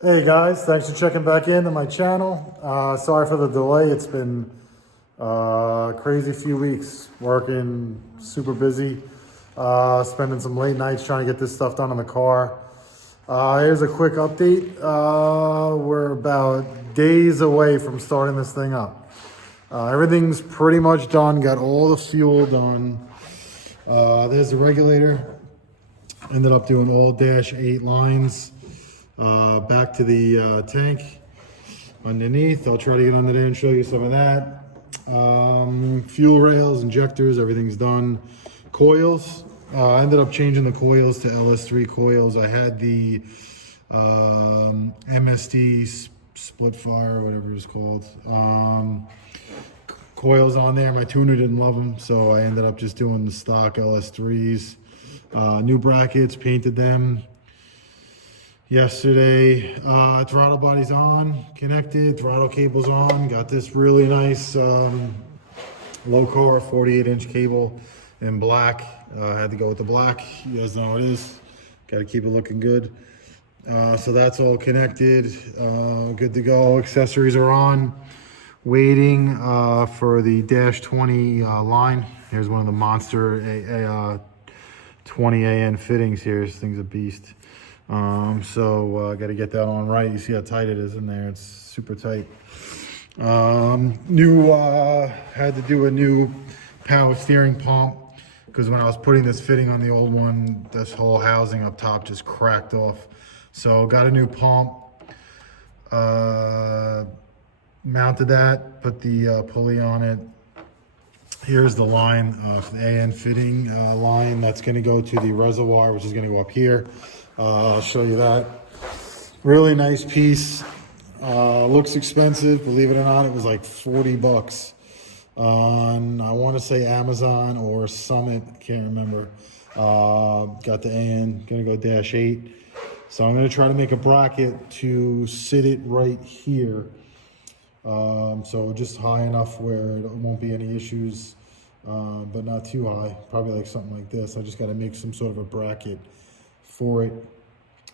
Hey guys, thanks for checking back into my channel. Sorry for the delay. It's been a crazy few weeks, working super busy, spending some late nights trying to get this stuff done on the car. Here's a quick update. We're about days away from starting this thing up. Everything's pretty much done, got all the fuel done. There's the regulator. Ended up doing all -8 lines. Back to the tank underneath. I'll try to get under there and show you some of that. Fuel rails, injectors, everything's done. Coils, I ended up changing the coils to LS3 coils. I had the MSD split fire, whatever it's called, coils on there. My tuner didn't love them, so I ended up just doing the stock LS3s. New brackets, painted them yesterday. Throttle body's on, connected, throttle cable's on. Got this really nice low core 48-inch cable in black. Had to go with the black. You guys know how it is. Got to keep it looking good. So that's all connected, good to go. Accessories are on. Waiting for the -20 line. Here's one of the monster 20 AN fittings here. This thing's a beast. So got to get that on right. You see how tight it is in there. It's super tight. Had to do a new power steering pump because when I was putting this fitting on the old one, this whole housing up top just cracked off. So got a new pump. Mounted that, put the pulley on it. Here's the line for the AN fitting line that's going to go to the reservoir, which is going to go up here. I'll show you that. Really nice piece. Looks expensive, believe it or not. It was like 40 bucks on, I want to say Amazon or Summit, can't remember. Got the AN, gonna go -8. So I'm gonna try to make a bracket to sit it right here. So just high enough where it won't be any issues, but not too high. Probably like something like this. I just got to make some sort of a bracket for it,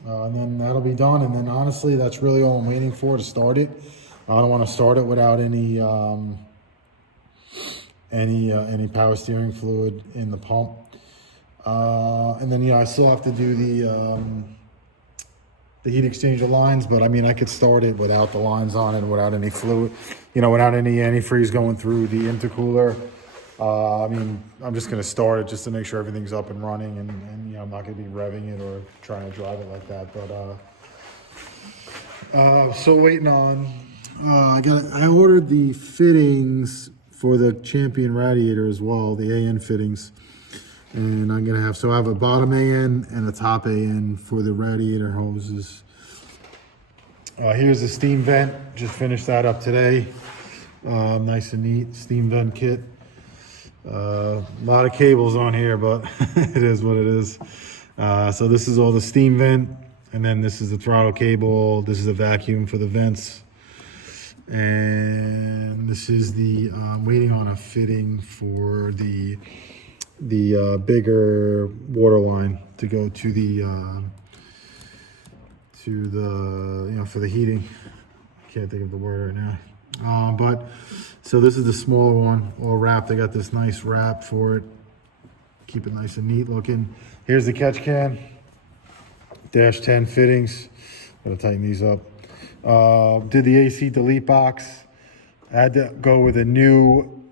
and then that'll be done. And then honestly, that's really all I'm waiting for to start it. I don't want to start it without any power steering fluid in the pump. And then I still have to do the heat exchanger lines, but I mean, I could start it without the lines on it, without any fluid, without any antifreeze going through the intercooler. I mean, I'm just gonna start it just to make sure everything's up and running, and I'm not gonna be revving it or trying to drive it like that. But so waiting on. I ordered the fittings for the Champion radiator as well, the AN fittings. And I'm gonna have, I have a bottom AN and a top AN for the radiator hoses. Here's the steam vent, just finished that up today. Nice and neat, steam vent kit. A lot of cables on here, but it is what it is. So this is all the steam vent, and then this is the throttle cable. This is a vacuum for the vents. And this is the, waiting on a fitting for the bigger water line to go to the for the heating. Can't think of the word right now. But so this is the smaller one, all wrapped. I got this nice wrap for it. Keep it nice and neat looking. Here's the catch can. -10 fittings. Gotta tighten these up. Did the AC delete box. I had to go with a new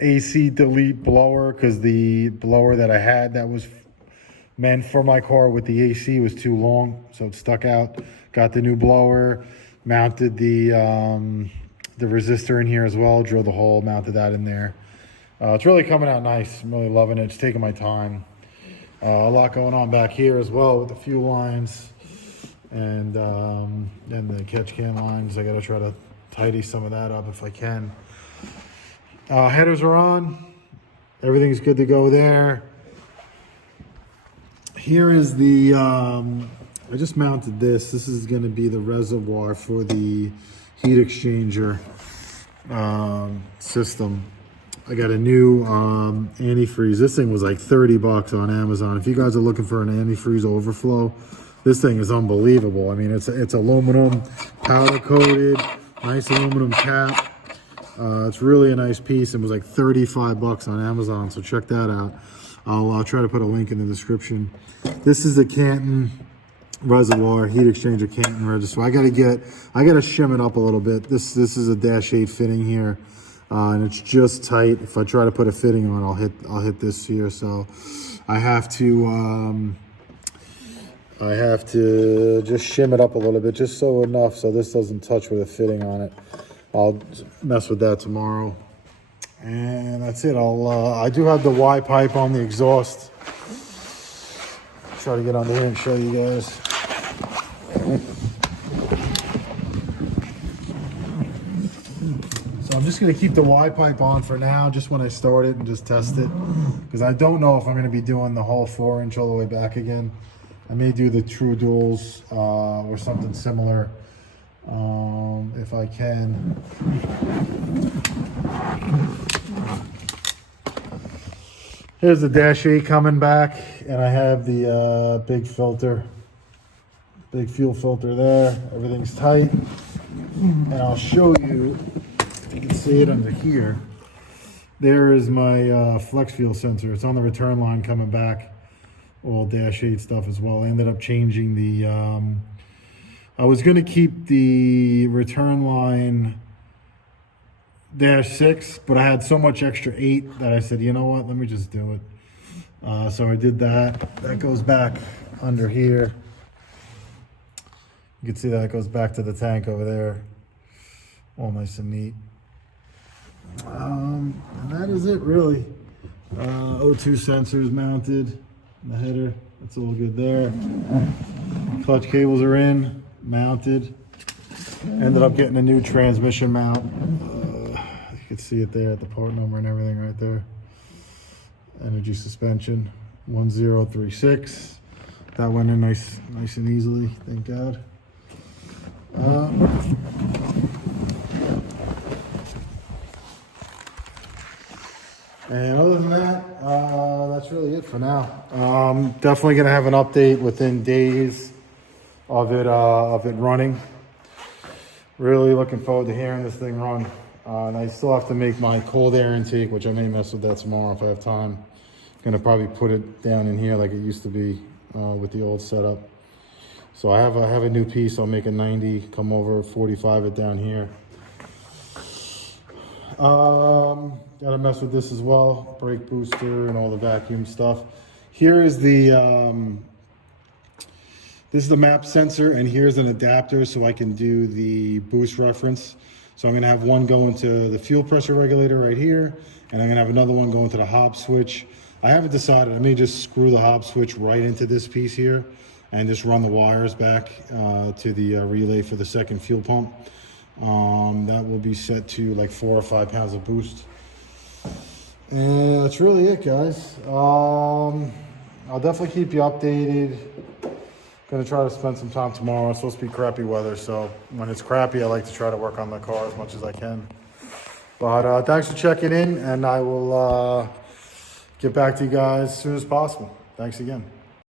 AC delete blower because the blower that I had that was meant for my car with the AC was too long, so it stuck out. Got the new blower, mounted the resistor in here as well, drilled the hole, mounted that in there. It's really coming out nice. I'm really loving it. It's taking my time. A lot going on back here as well with the fuel lines and the catch can lines. I got to try to tidy some of that up if I can. Headers are on. Everything's good to go there. Here is the, I just mounted this. This is going to be the reservoir for the heat exchanger system. I got a new antifreeze. This thing was like 30 bucks on Amazon. If you guys are looking for an antifreeze overflow, This thing is unbelievable. I mean, it's aluminum, powder coated, nice aluminum cap. It's really a nice piece. It was like 35 bucks on Amazon, so check that out. I'll try to put a link in the description. This is a Canton reservoir, heat exchanger Canton reservoir. I gotta shim it up a little bit. This is a -8 fitting here, and it's just tight. If I try to put a fitting on, I'll hit this here. So I have to just shim it up a little bit, just so enough so this doesn't touch with a fitting on it. I'll mess with that tomorrow. And that's it. I do have the Y pipe on the exhaust. Try to get under here and show you guys. So I'm just gonna keep the Y pipe on for now, just when I start it and just test it. Because I don't know if I'm gonna be doing the whole 4-inch all the way back again. I may do the true duals or something similar if I can. Here's the -8 coming back, and I have the big filter, big fuel filter there. Everything's tight, and I'll show you, if you can see it under here. There is my flex fuel sensor. It's on the return line coming back, all -8 stuff as well. I ended up changing the, I was gonna keep the return line -6, but I had so much extra 8 that I said, you know what, let me just do it. So I did that. That goes back under here. You can see that goes back to the tank over there. All nice and neat. And that is it really. O2 sensors mounted, the header, that's all good there. Clutch cables are in, mounted. Ended up getting a new transmission mount. You can see it there at the part number and everything right there. Energy suspension 1036. That went in nice and easily, thank God. And other than that, that's really it for now. Definitely gonna have an update within days of it running. Really looking forward to hearing this thing run. And I still have to make my cold air intake, which I may mess with that tomorrow if I have time. Gonna probably put it down in here like it used to be with the old setup. So I have a new piece. I'll make a 90, come over 45 it down here. Gotta mess with this as well. Brake booster and all the vacuum stuff. Here is the this is the map sensor, and here's an adapter so I can do the boost reference. So I'm gonna have one go into the fuel pressure regulator right here, and I'm gonna have another one go into the hob switch. I haven't decided. I may just screw the hob switch right into this piece here and just run the wires back to the relay for the second fuel pump. That will be set to like 4 or 5 pounds of boost. And that's really it, guys. I'll definitely keep you updated. Gonna try to spend some time tomorrow. It's supposed to be crappy weather, so when it's crappy, I like to try to work on the car as much as I can. But thanks for checking in, and I will get back to you guys as soon as possible. Thanks again.